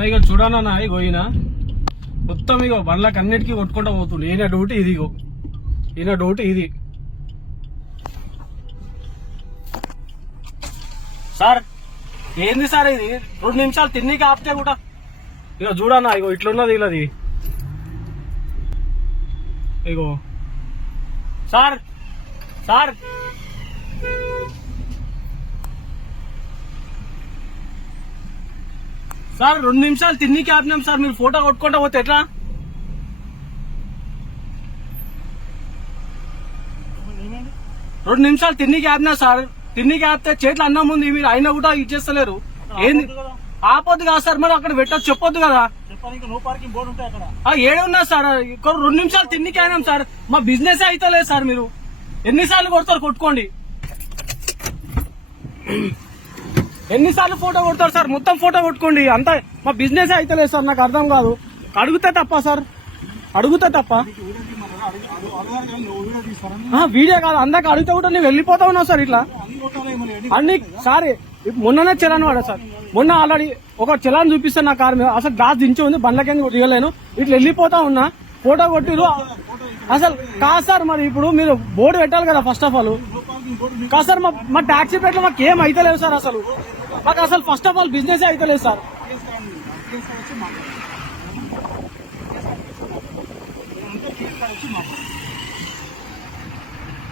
అన్న ఇక చూడన్నా ఇగో ఈయన. మొత్తం ఇగో బండ్లకు అన్నిటికీ కొట్టుకుంటా పోతుండు. ఈయన డ్యూటీ ఇది ఇగో. ఈయన డ్యూటీ ఇది. సార్ ఏంది సార్ ఇది? రెండు నిమిషాలు తిన్నీకి ఆపితే కూడా. ఇగో చూడన్నా ఇగో ఇట్లున్నది ఇలాది ఇగో. Sir sir. సార్ రెండు నిమిషాలు తిన్నీకి ఆపినాం సార్. మీరు ఫోటో కొట్టుకుంటా పోతే ఎట్లా? రెండు నిమిషాలు తిన్నీకి ఆపినా సార్. తిన్నీకి ఆపితే చేతిలో అన్నం ఉంది. మీరు అయినా కూడా ఇచ్చేస్తలేరు ఏంది? ఆపొద్దు కదా సార్. మరి అక్కడ పెట్టచ్చు చెప్పొద్దు కదా. ఏడే ఉన్నా సార్. రెండు నిమిషాలు తిన్నికి అయినాం సార్. మా బిజినెస్ అయితే లేదు సార్ మీరు. ఎన్నిసార్లు కొడతారు కొట్టుకోండి. ఎన్నిసార్లు ఫోటో కొడతారు సార్? మొత్తం ఫోటో కొట్టుకోండి. అంతా మా బిజినెస్ అయితే లేదు సార్ నాకు అర్థం కాదు. అడిగితే తప్ప సార్. అడుగుతా తప్ప. వీడియో వీడియో కాదు అందాక అడిగితే కూడా నేను వెళ్ళిపోతా ఉన్నావు సార్ ఇట్లా. అన్ని సారీ మొన్ననే చలాన్ వాడా సార్. మొన్న ఆల్రెడీ ఒక చలాన్ చూపిస్తే నా కారు మీద అసలు గ్లాస్ దించి ఉంది బండ్లకేంది దిగలేను. ఇట్లా వెళ్ళిపోతా ఉన్నా ఫోటో కొట్టిరు అసలు కాదు సార్ మరి ఇప్పుడు మీరు బోర్డు పెట్టాలి కదా ఫస్ట్ ఆఫ్ ఆల్ కాదు సార్ మా మా ట్యాక్సీ పేట్లో మాకు ఏం అయితలేదు సార్ అసలు. మాకు అసలు ఫస్ట్ ఆఫ్ ఆల్ బిజినెస్ అయితలేదు సార్ తీసుకోండి. వచ్చి మాట్లాడు.